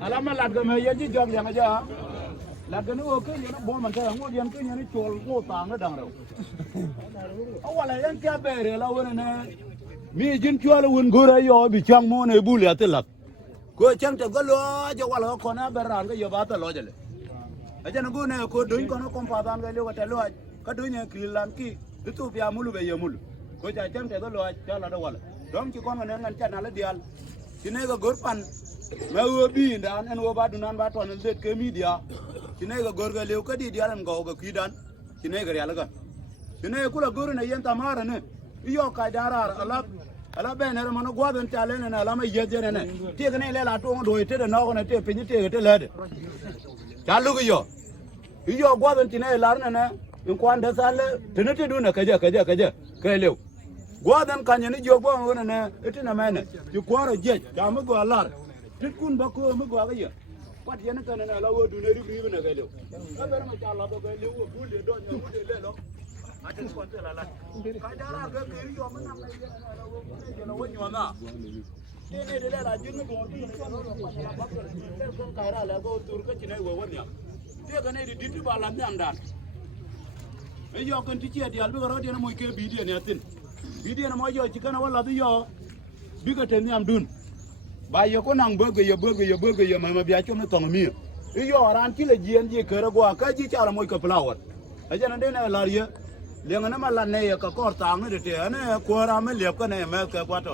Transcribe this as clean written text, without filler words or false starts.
Alam malat ke me ye ji jog yang aja. Lat ke no ke ye no bo man ta ngo yan ke ye ni chol ngo tang na dang ro. Awala yan kya bere la wona ne mi jin chol won gora yo bi chang mo ne bu le te lat. Ko chang te ko lo jo wala ko na beran ke yo ba ta lo jale. Aja no go ne ko duin ko no kom pa dan ke lo ta lo ka duin ne krilan ki tu pia mulu be ye mulu. Ko ja chang te ko lo cha la do wala. Dom ci kon ne ngan cha na la dial. Ci ne ga gor pan ma wo bi dan en wo ba dunan ba ton le ke media ci ne ga gor ga lew ka di dial ngo ga ki dan ci ne ga yalla ga ci ne kula gor ne yenta mara ne yo ka darar ala be ne mo no gwa ben ta le ne ala ma ye je ne ti ga ne le la to do te de no ne te pe ni te te le de ta lu ga yo gwa ben ti ne la ne in kwan da sale te ne te du na ka je ka lew gwa dan kan ni jo gwa wona ne iti na mene ti kwaro je ta mu gwa lar tit kun ba ko mu gwa ga ye pat ye ne kan na la wo du ne ri bi na ga lew ka ber ma cha la ba ga lew bu le do nya bu le lo atin ko te la la ka dara ga ke yo ma na ga ye na la wo ne la wo nyo na te ne de la jin go du ne ko pa la ba ko te ko ka ra la go tur ka ti ne wo wonya te ga ne di ti ba la nyam dan e yo kan ti che di al bi ga ro de na mo ke bi de ne atin video mo yo ci kana wala du yo bi ga ten yam dun ba yo ko nang burger yo ma biya cho me tong mi yo ran ti le jien je kere go ka ji cha la mo ka flower a jana de na la ye le ngana ma la ne ya ka ko ta ne de te ne ko ra me le ko ne me ka kwa to